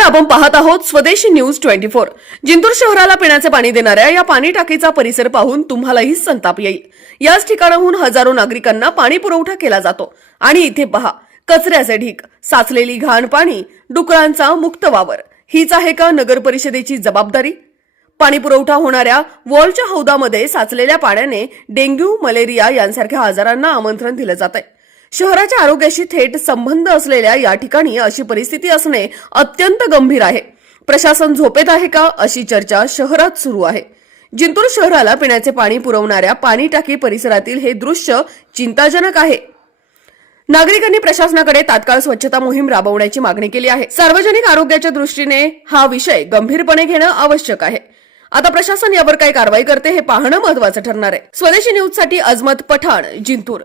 नमस्कार, आपण पाहत आहोत स्वदेशी न्यूज 24। जिंतूर शहराला पिण्याचे पाणी देणाऱ्या या पाणी टाकीचा परिसर पाहून तुम्हालाही संताप येईल। याच ठिकाणाहून हजारो नागरिकांना पाणी पुरवठा केला जातो आणि इथे पहा, कचऱ्याचे ढीग, साचलेली घाण पाणी, डुकरांचा मुक्त वावर। हीच आहे का नगर परिषदेची जबाबदारी? पाणी पुरवठा होणाऱ्या वॉलच्या हौदामध्ये साचलेल्या पाण्याने डेंग्यू, मलेरिया यांसारख्या आजारांना आमंत्रण दिलं जातंय। शहराच्या आरोग्याशी थेट संबंध असलेल्या या ठिकाणी अशी परिस्थिती असणे अत्यंत गंभीर आहे। प्रशासन झोपेत आहे का, अशी चर्चा शहरात सुरू आहे। जिंतूर शहराला पिण्याचे पाणी पुरवणाऱ्या पाणी टाकी परिसरातील हे दृश्य चिंताजनक आहे। नागरिकांनी प्रशासनाकडे तात्काळ स्वच्छता मोहीम राबवण्याची मागणी केली आहे। सार्वजनिक आरोग्याच्या दृष्टीने हा विषय गंभीरपणे घेणं आवश्यक आहे। आता प्रशासन यावर काय कारवाई करते हे पाहणं महत्त्वाचं ठरणार आहे। स्वदेशी न्यूज साठी अजमत पठाण, जिंतूर।